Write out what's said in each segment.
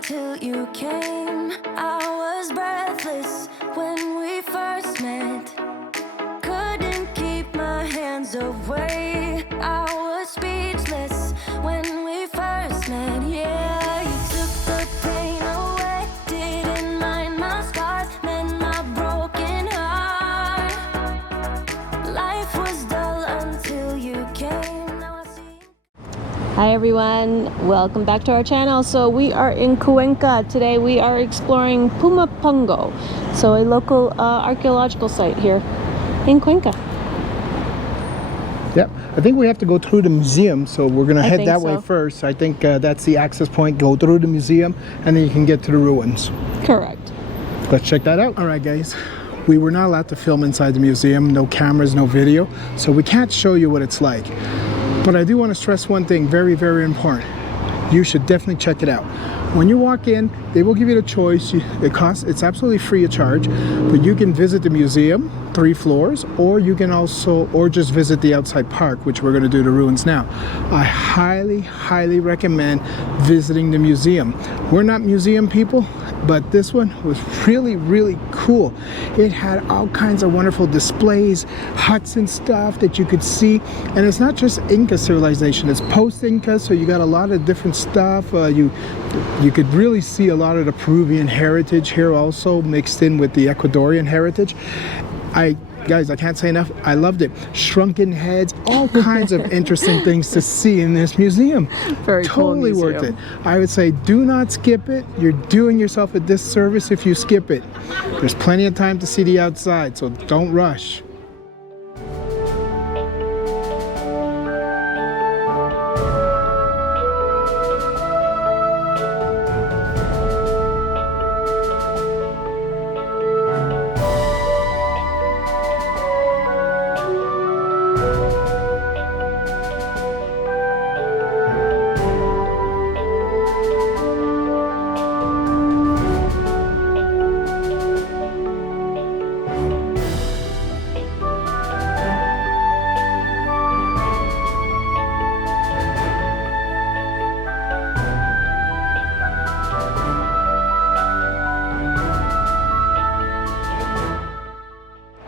until you came. I was breathless when we first met. Couldn't keep my hands away. I was speechless when we first met. Yeah, you took the pain away. Didn't mind my scars, mend my broken heart. Life was dull until you came. Now I see. Hi everyone, welcome back to our channel. So we are in Cuenca. Today we are exploring Pumapungo, so a local archaeological site here in Cuenca. Yep, I think we have to go through the museum, so we're gonna head that way first. I think that's the access point. Go through the museum and then you can get to the ruins. Correct. Let's check that out. All right guys, we were not allowed to film inside the museum. No cameras, no video, so we can't show you what it's like. But I do want to stress one thing, very, very important. You should definitely check it out. When you walk in, they will give you the choice. It's absolutely free of charge, but you can visit the museum, 3 floors, or you can or just visit the outside park, which we're going to do the ruins now. I highly, highly recommend visiting the museum. We're not museum people, but this one was really, really cool. It had all kinds of wonderful displays, huts and stuff that you could see. And it's not just Inca civilization, it's post-Inca, so you got a lot of different stuff. You could really see a lot of the Peruvian heritage here also mixed in with the Ecuadorian heritage. Guys, I can't say enough. I loved it. Shrunken heads, all kinds of interesting things to see in this museum. Very totally cool worth it. I would say do not skip it. You're doing yourself a disservice if you skip it. There's plenty of time to see the outside, so don't rush.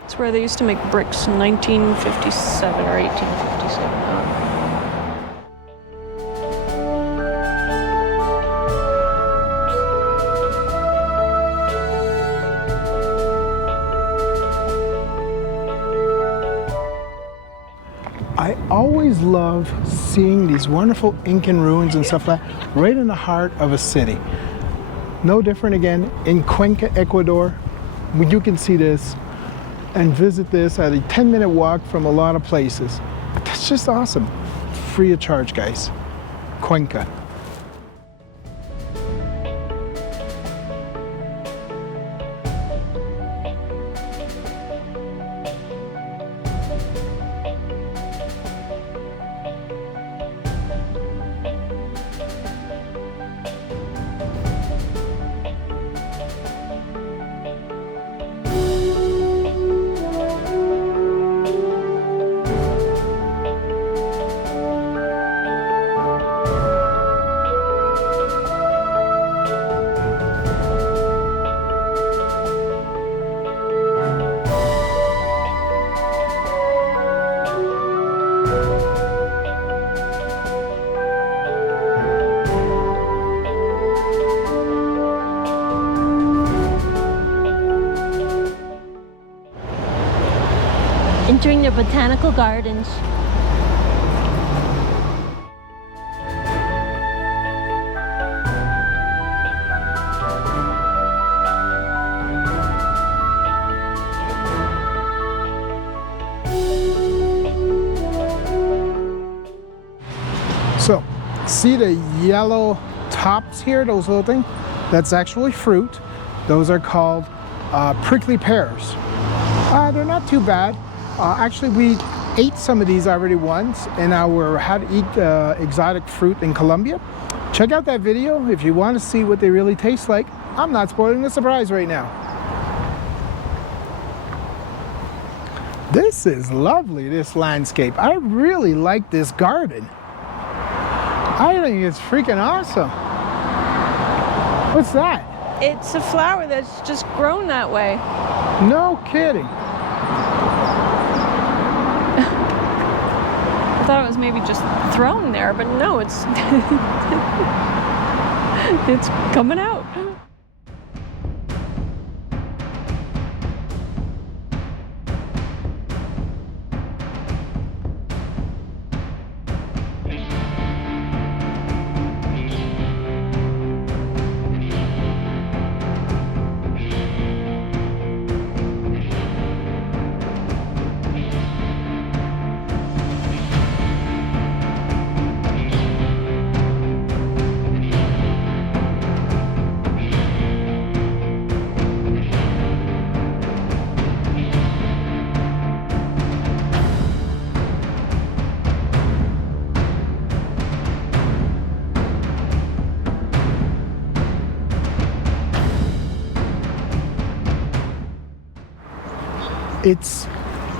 It's where they used to make bricks in 1957 or 1857. I always love seeing these wonderful Incan ruins and stuff like that right in the heart of a city. No different again in Cuenca, Ecuador. You can see this and visit this at a 10-minute walk from a lot of places. That's just awesome. Free of charge, guys. Cuenca. Entering the botanical gardens. So, see the yellow tops here, those little things? That's actually fruit. Those are called prickly pears. They're not too bad. Actually, we ate some of these already once in our How to Eat Exotic Fruit in Colombia. Check out that video if you want to see what they really taste like. I'm not spoiling the surprise right now. This is lovely, this landscape. I really like this garden. I think it's freaking awesome. What's that? It's a flower that's just grown that way. No kidding. I thought it was maybe just thrown there, but no, it's it's coming out. It's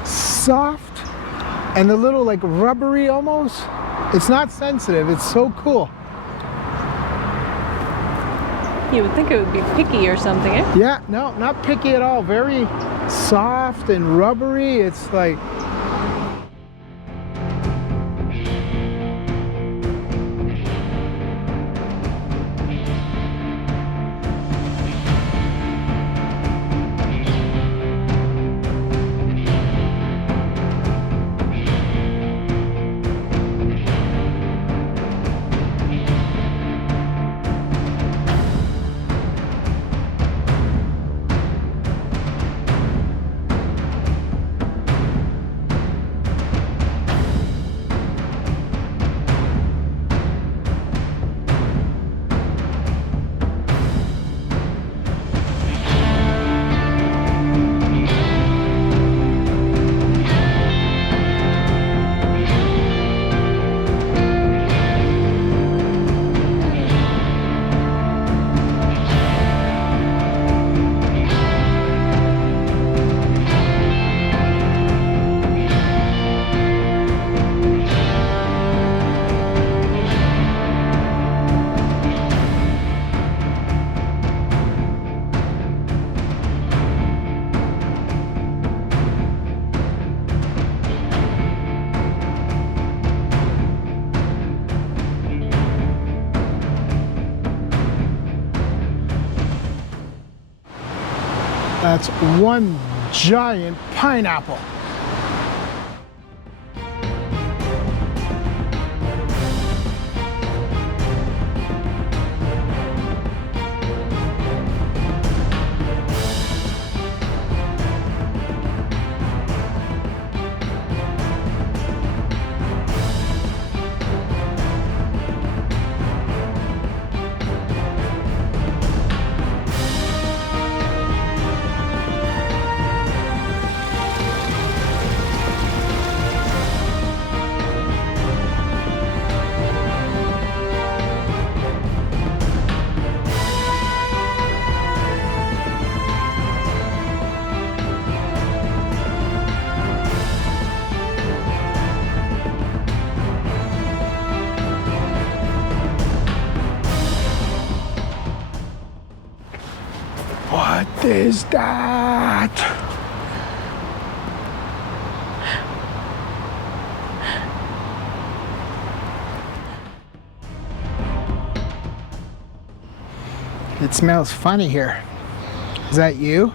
soft and a little like rubbery almost. It's not sensitive, it's so cool. You would think it would be picky or something, eh? Yeah, no, not picky at all. Very soft and rubbery. It's like, that's one giant pineapple. What is that? It smells funny here. Is that you?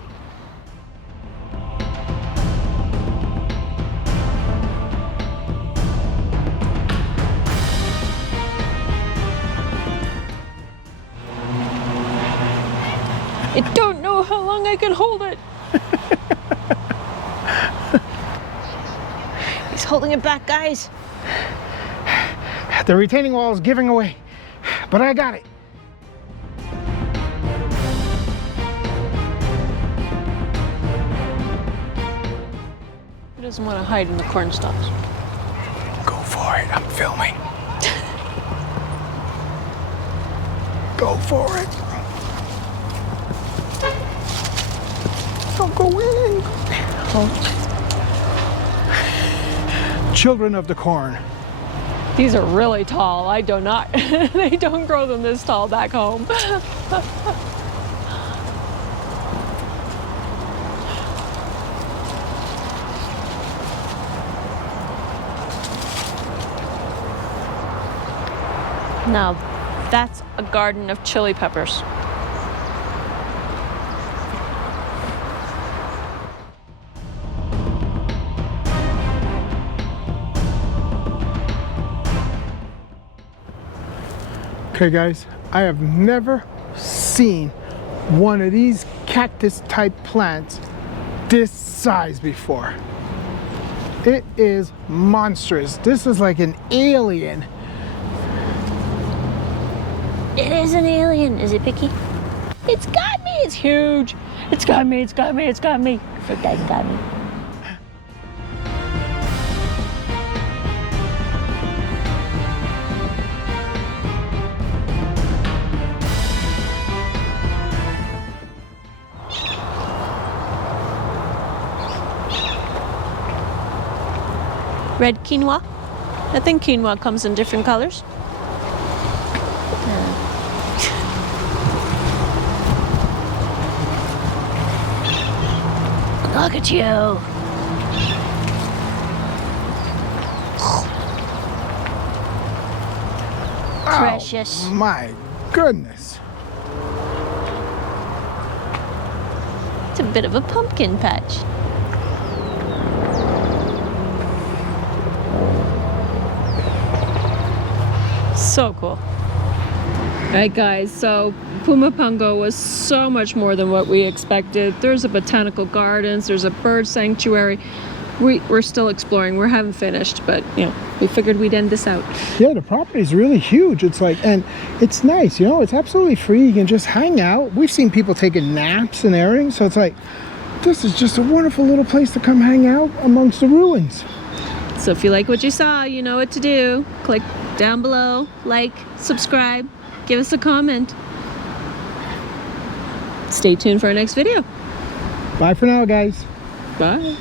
I don't know how long I can hold it. He's holding it back, guys. The retaining wall is giving away, but I got it. He doesn't want to hide in the corn stalks. Go for it, I'm filming. Go for it. Don't go in. Oh. Children of the corn. These are really tall. I do not, they don't grow them this tall back home. Now, that's a garden of chili peppers. Okay guys, I have never seen one of these cactus type plants this size before. It is monstrous. This is like an alien. It is an alien. Is it picky? It's got me. It's huge. It's got me. It's got me. It's got me. It guys got me. Red quinoa. I think quinoa comes in different colors. Look at you. Precious. Oh, my goodness. It's a bit of a pumpkin patch. So cool. Alright guys, so Pumapungo was so much more than what we expected. There's a botanical gardens, there's a bird sanctuary. We're still exploring, we haven't finished, but you know, we figured we'd end this out. Yeah, the property is really huge. It's like, and it's nice, you know, it's absolutely free. You can just hang out. We've seen people taking naps and everything, so it's like, this is just a wonderful little place to come hang out amongst the ruins. So if you like what you saw, you know what to do. Click down below, like, subscribe, give us a comment. Stay tuned for our next video. Bye for now, guys. Bye.